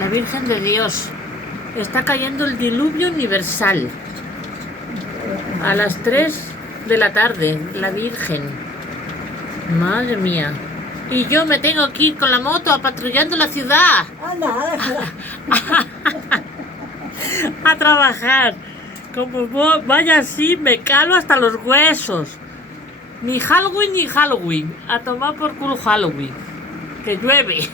La Virgen de Dios. Está cayendo el diluvio universal. A las 3 de la tarde, la Virgen. Madre mía. Y yo me tengo que ir con la moto patrullando la ciudad. Anda, déjala. A trabajar. Como vaya así, me calo hasta los huesos. Ni Halloween ni Halloween. A tomar por culo Halloween. Que llueve.